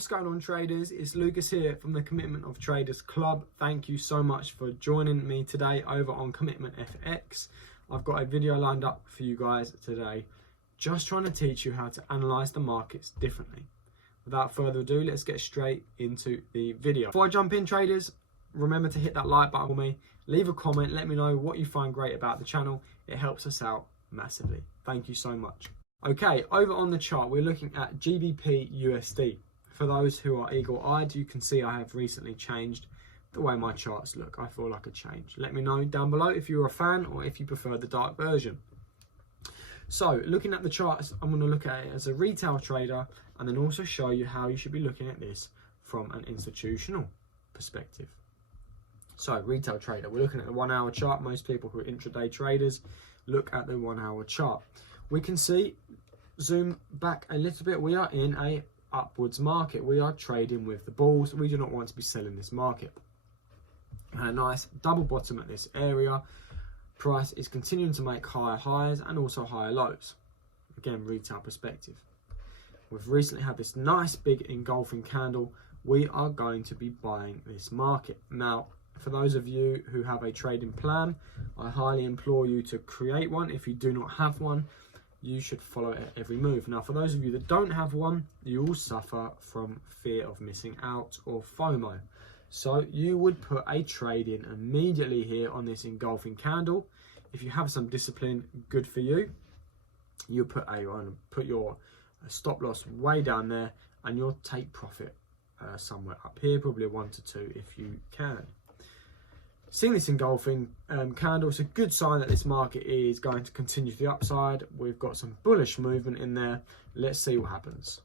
What's going on, traders? It's Lucas here from the Commitment of Traders Club. Thank you so much for joining me today over on Commitment FX. I've got a video lined up for you guys today, just trying to teach you how to analyze the markets differently. Without further ado, let's get straight into the video. Before I jump in, traders, remember to hit that like button for me. Leave a comment, let me know what you find great about the channel. It helps us out massively. Thank you so much. Okay, over on the chart, we're looking at GBP USD. For those who are eagle-eyed, you can see I have recently changed the way my charts look. I feel like a change. Let me know down below if you're a fan or if you prefer the dark version. So, looking at the charts, I'm going to look at it as a retail trader and then also show you how you should be looking at this from an institutional perspective. So, retail trader, we're looking at the 1 hour chart. Most people who are intraday traders look at the 1 hour chart. We can see, zoom back a little bit, we are in a upwards market. We are trading with the bulls. We do not want to be selling this market. A nice double bottom at this area. Price is continuing to make higher highs and also higher lows. Again, retail perspective. We've recently had this nice big engulfing candle. We are going to be buying this market. Now, for those of you who have a trading plan, I highly implore you to create one. If you do not have one, you should follow it at every move. Now, for those of you that don't have one, you will suffer from fear of missing out or FOMO. So you would put a trade in immediately here on this engulfing candle. If you have some discipline, good for you. You put your stop loss way down there and you'll take profit somewhere up here, probably a 1 to 2 if you can. Seeing this engulfing candle, it's a good sign that this market is going to continue to the upside. We've got some bullish movement in there. Let's see what happens.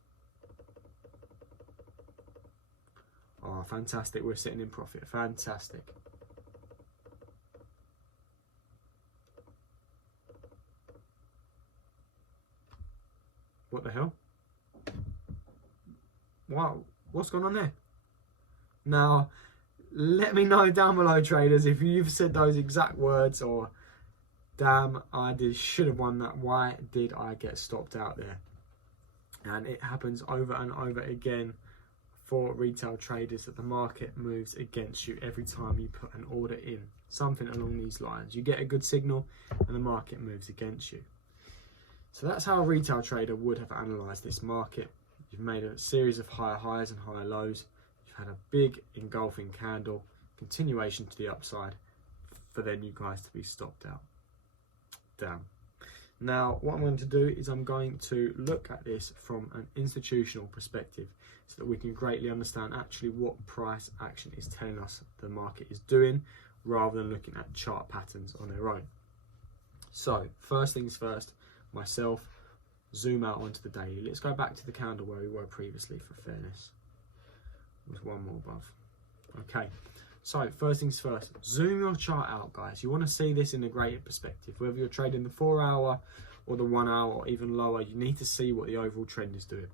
Oh, fantastic. We're sitting in profit. Fantastic. What the hell? Wow. What's going on there? Now, let me know down below, traders, if you've said those exact words or damn, should have won that. Why did I get stopped out there? And it happens over and over again for retail traders that the market moves against you every time you put an order in. Something along these lines. You get a good signal and the market moves against you. So that's how a retail trader would have analysed this market. You've made a series of higher highs and higher lows. Had a big engulfing candle, continuation to the upside, for then you guys to be stopped out. Damn. Now, what I'm going to do is I'm going to look at this from an institutional perspective so that we can greatly understand actually what price action is telling us the market is doing, rather than looking at chart patterns on their own. So, first things first, myself, zoom out onto the daily. Let's go back to the candle where we were previously for fairness. With one more above. Okay, so first things first, zoom your chart out, guys. You want to see this in a greater perspective. Whether you're trading the 4 hour or the 1 hour or even lower, you need to see what the overall trend is doing.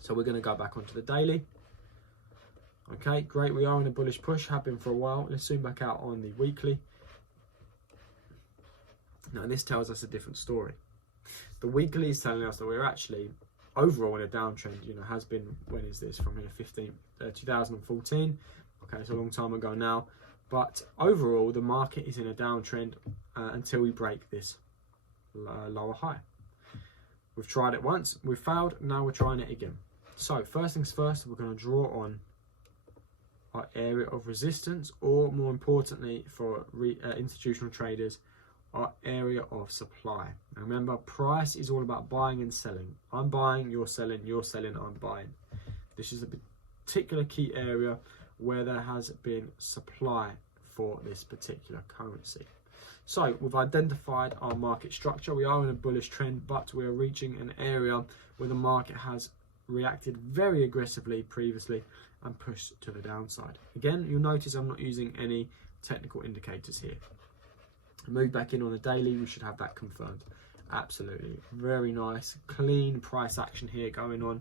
So we're going to go back onto the daily. Okay, great. We are in a bullish push, have been for a while. Let's zoom back out on the weekly. Now this tells us a different story. The weekly is telling us that we're actually overall in a downtrend. You know, has been, when is this, from here, 2014. Okay, it's a long time ago now, but overall the market is in a downtrend until we break this lower high. We've tried it once, we've failed, now we're trying it again. So first things first, we're going to draw on our area of resistance, or more importantly for institutional traders, our area of supply. Now remember, price is all about buying and selling. I'm buying, you're selling, I'm buying. This is a particular key area where there has been supply for this particular currency. So we've identified our market structure. We are in a bullish trend, but we are reaching an area where the market has reacted very aggressively previously and pushed to the downside. Again, you'll notice I'm not using any technical indicators here. Move back in on the daily, we should have that confirmed. Absolutely, very nice, clean price action here going on.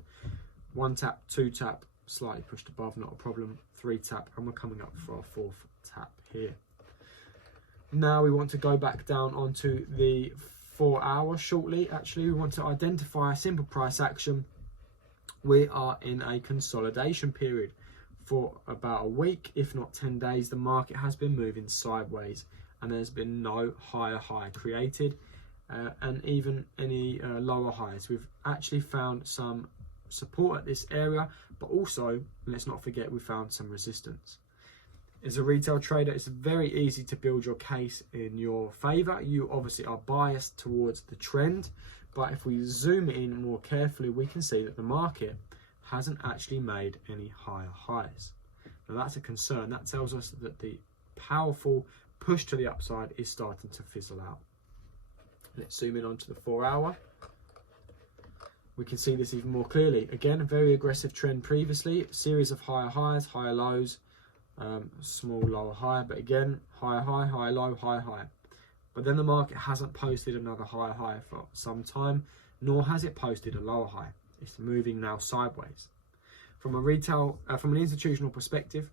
1 tap, 2 tap, slightly pushed above, not a problem. 3 tap, and we're coming up for our 4th tap here. Now we want to go back down onto the 4 hour shortly. Actually, we want to identify a simple price action We are in a consolidation period. For about a week, if not 10 days, the market has been moving sideways and there's been no higher high created and even any lower highs. We've actually found some support at this area, but also, let's not forget, we found some resistance. As a retail trader, it's very easy to build your case in your favor. You obviously are biased towards the trend, but if we zoom in more carefully, we can see that the market hasn't actually made any higher highs. Now that's a concern. That tells us that the powerful push to the upside is starting to fizzle out. Let's zoom in onto the 4 hour. We can see this even more clearly. Again, a very aggressive trend previously, a series of higher highs, higher lows, small lower high, but again, higher high, higher low, higher high. But then the market hasn't posted another higher high for some time, nor has it posted a lower high. It's moving now sideways. From an institutional perspective,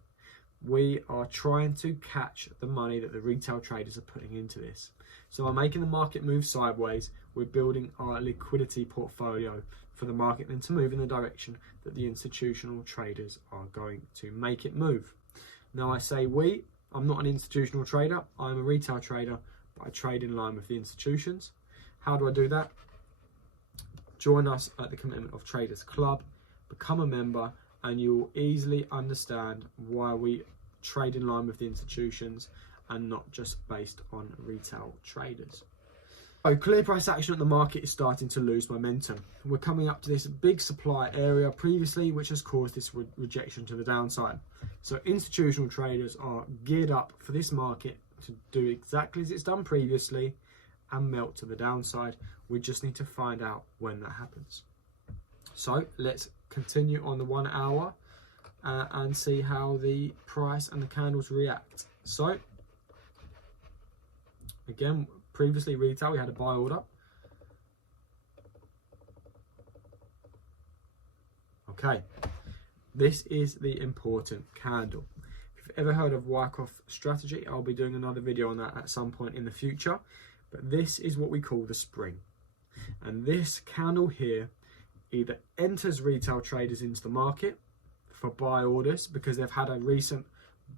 we are trying to catch the money that the retail traders are putting into this. So by making the market move sideways, we're building our liquidity portfolio for the market then to move in the direction that the institutional traders are going to make it move. Now I say we, I'm not an institutional trader, I'm a retail trader, but I trade in line with the institutions. How do I do that? Join us at the Commitment of Traders Club, become a member, and you'll easily understand why we trade in line with the institutions and not just based on retail traders. So clear price action at the market is starting to lose momentum. We're coming up to this big supply area previously, which has caused this rejection to the downside. So institutional traders are geared up for this market to do exactly as it's done previously and melt to the downside. We just need to find out when that happens. So let's continue on the 1 hour and see how the price and the candles react. So again, previously retail, we had a buy order. Okay, this is the important candle. If you've ever heard of Wyckoff strategy, I'll be doing another video on that at some point in the future. But this is what we call the spring. And this candle here either enters retail traders into the market for buy orders because they've had a recent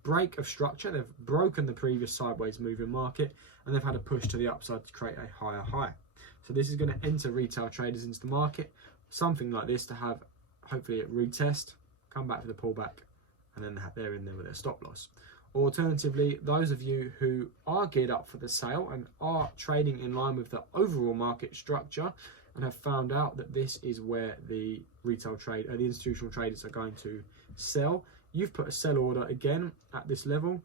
break of structure, they've broken the previous sideways moving market, and they've had a push to the upside to create a higher high. So this is going to enter retail traders into the market, something like this, to have hopefully it retest, come back for the pullback, and then they're in there with their stop loss. Alternatively, those of you who are geared up for the sale and are trading in line with the overall market structure and have found out that this is where the the institutional traders are going to sell, you've put a sell order again at this level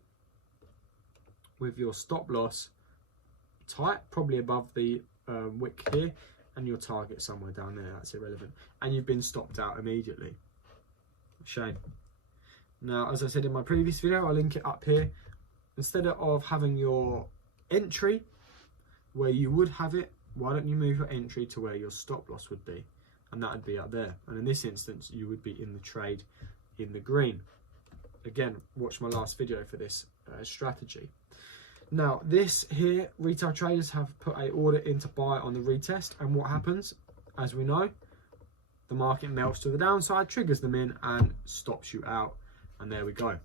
with your stop loss tight, probably above the wick here, and your target somewhere down there. That's irrelevant, and you've been stopped out immediately. Shame. Now, as I said in my previous video, I'll link it up here. Instead of having your entry where you would have it, why don't you move your entry to where your stop loss would be? And that would be up there. And in this instance, you would be in the trade in the green. Again, watch my last video for this strategy. Now, this here, retail traders have put an order in to buy on the retest. And what happens? As we know, the market melts to the downside, triggers them in, and stops you out. And there we go.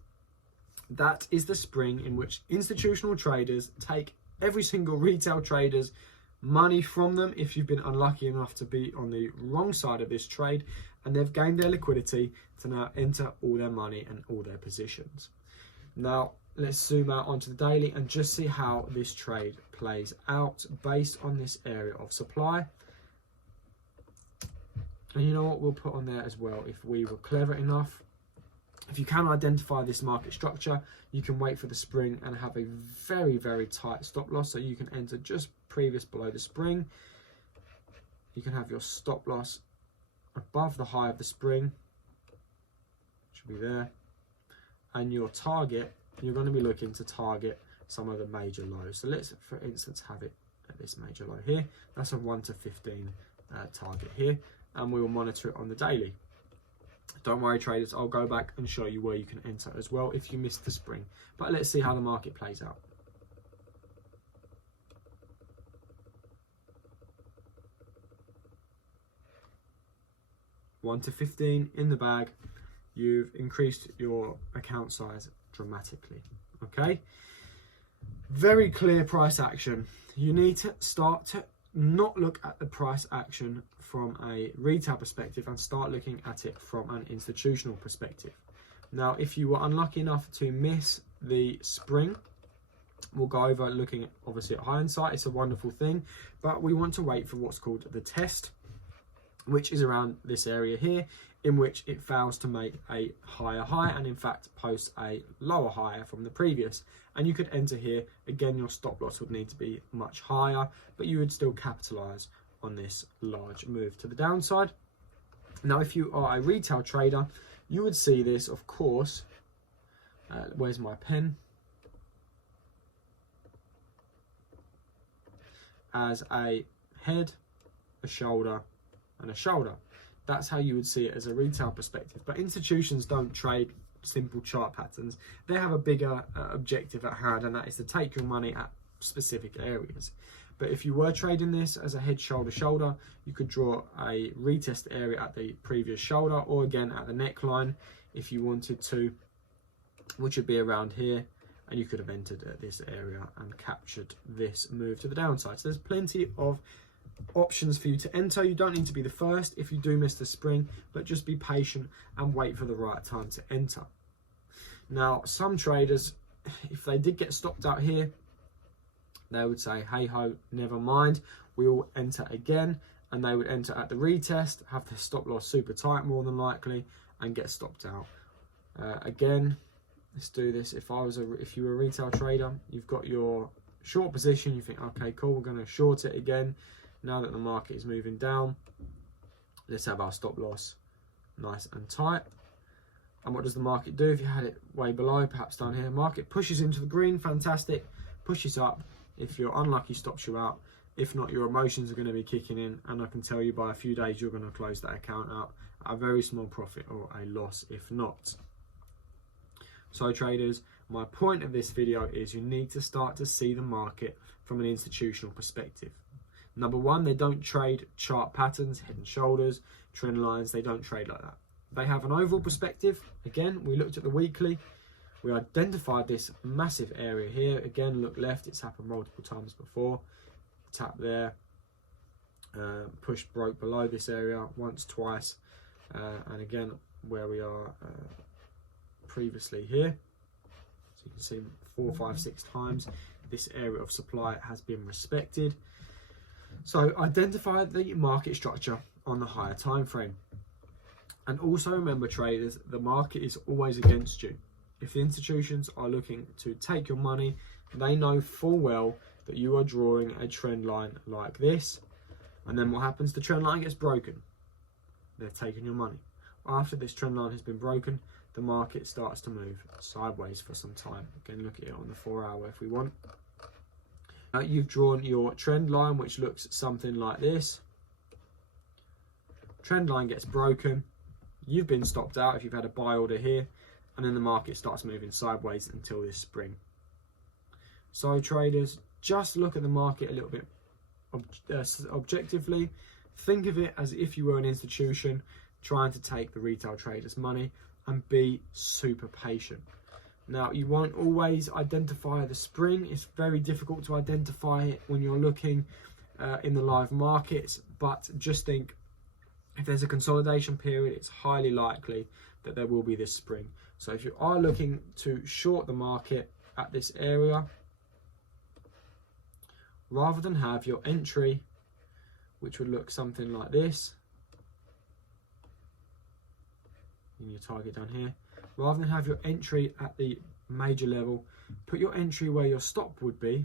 That is the spring in which institutional traders take every single retail trader's money from them if you've been unlucky enough to be on the wrong side of this trade, and they've gained their liquidity to now enter all their money and all their positions. Now, let's zoom out onto the daily and just see how this trade plays out based on this area of supply. And you know what, we'll put on there as well, if we were clever enough. If you can identify this market structure, you can wait for the spring and have a very, very tight stop loss. So you can enter just previous below the spring. You can have your stop loss above the high of the spring. Should be there. And your target, you're going to be looking to target some of the major lows. So let's, for instance, have it at this major low here. That's a 1 to 15 target here. And we will monitor it on the daily. Don't worry, traders, I'll go back and show you where you can enter as well if you missed the spring. But let's see how the market plays out. 1 to 15 in the bag, you've increased your account size dramatically. Okay, very clear price action. You need to start to not look at the price action from a retail perspective and start looking at it from an institutional perspective. Now, if you were unlucky enough to miss the spring, we'll go over looking at, obviously, at hindsight. It's a wonderful thing, but we want to wait for what's called the test, which is around this area here, in which it fails to make a higher high and in fact posts a lower higher from the previous. And you could enter here. Again, your stop loss would need to be much higher, but you would still capitalize on this large move to the downside. Now, if you are a retail trader, you would see this, of course. Where's my pen? As a head, a shoulder, and a shoulder. That's how you would see it as a retail perspective. But institutions don't trade simple chart patterns. They have a bigger objective at hand, and that is to take your money at specific areas. But if you were trading this as a head, shoulder, shoulder, you could draw a retest area at the previous shoulder, or again at the neckline if you wanted to, which would be around here, and you could have entered at this area and captured this move to the downside. So there's plenty of options for you to enter. You don't need to be the first if you do miss the spring, but just be patient and wait for the right time to enter. Now, some traders, if they did get stopped out here, they would say, hey ho, never mind, we will enter again, and they would enter at the retest, have the stop loss super tight more than likely, and get stopped out. Again, let's do this. If you were a retail trader, you've got your short position, you think, okay, cool, we're going to short it again. Now that the market is moving down, let's have our stop loss nice and tight. And what does the market do? If you had it way below, perhaps down here, market pushes into the green, fantastic, pushes up. If you're unlucky, stops you out. If not, your emotions are going to be kicking in, and I can tell you by a few days you're going to close that account out at a very small profit or a loss if not. So traders, my point of this video is you need to start to see the market from an institutional perspective. Number one, they don't trade chart patterns, head and shoulders, trend lines. They don't trade like that. They have an overall perspective. Again, we looked at the weekly. We identified this massive area here. Again, look left. It's happened multiple times before. Tap there. Push, broke below this area once, twice. And again, where we are previously here. So you can see 4, 5, 6 times this area of supply has been respected. So identify the market structure on the higher time frame. And also remember, traders, the market is always against you. If the institutions are looking to take your money, they know full well that you are drawing a trend line like this. And then what happens? The trend line gets broken. They're taking your money. After this trend line has been broken, the market starts to move sideways for some time. Again, look at it on the 4-hour if we want. You've drawn your trend line, which looks something like this. Trend line gets broken. You've been stopped out if you've had a buy order here, and then the market starts moving sideways until this spring. So traders, just look at the market a little bit objectively. Think of it as if you were an institution trying to take the retail traders' money, and be super patient. Now, you won't always identify the spring. It's very difficult to identify it when you're looking in the live markets, but just think, if there's a consolidation period, it's highly likely that there will be this spring. So if you are looking to short the market at this area, rather than have your entry, which would look something like this, in your target down here, rather than have your entry at the major level, put your entry where your stop would be,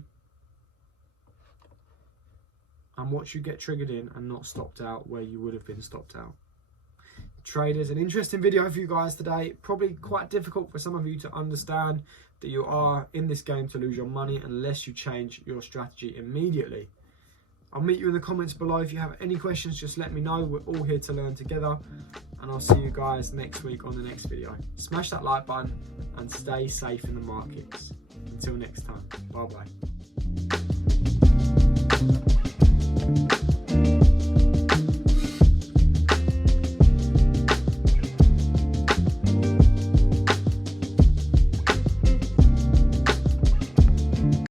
and watch you get triggered in and not stopped out where you would have been stopped out. Traders, an interesting video for you guys today. Probably quite difficult for some of you to understand that you are in this game to lose your money unless you change your strategy immediately. I'll meet you in the comments below. If you have any questions, just let me know. We're all here to learn together, and I'll see you guys next week on the next video. Smash that like button and stay safe in the markets. Until next time, bye bye.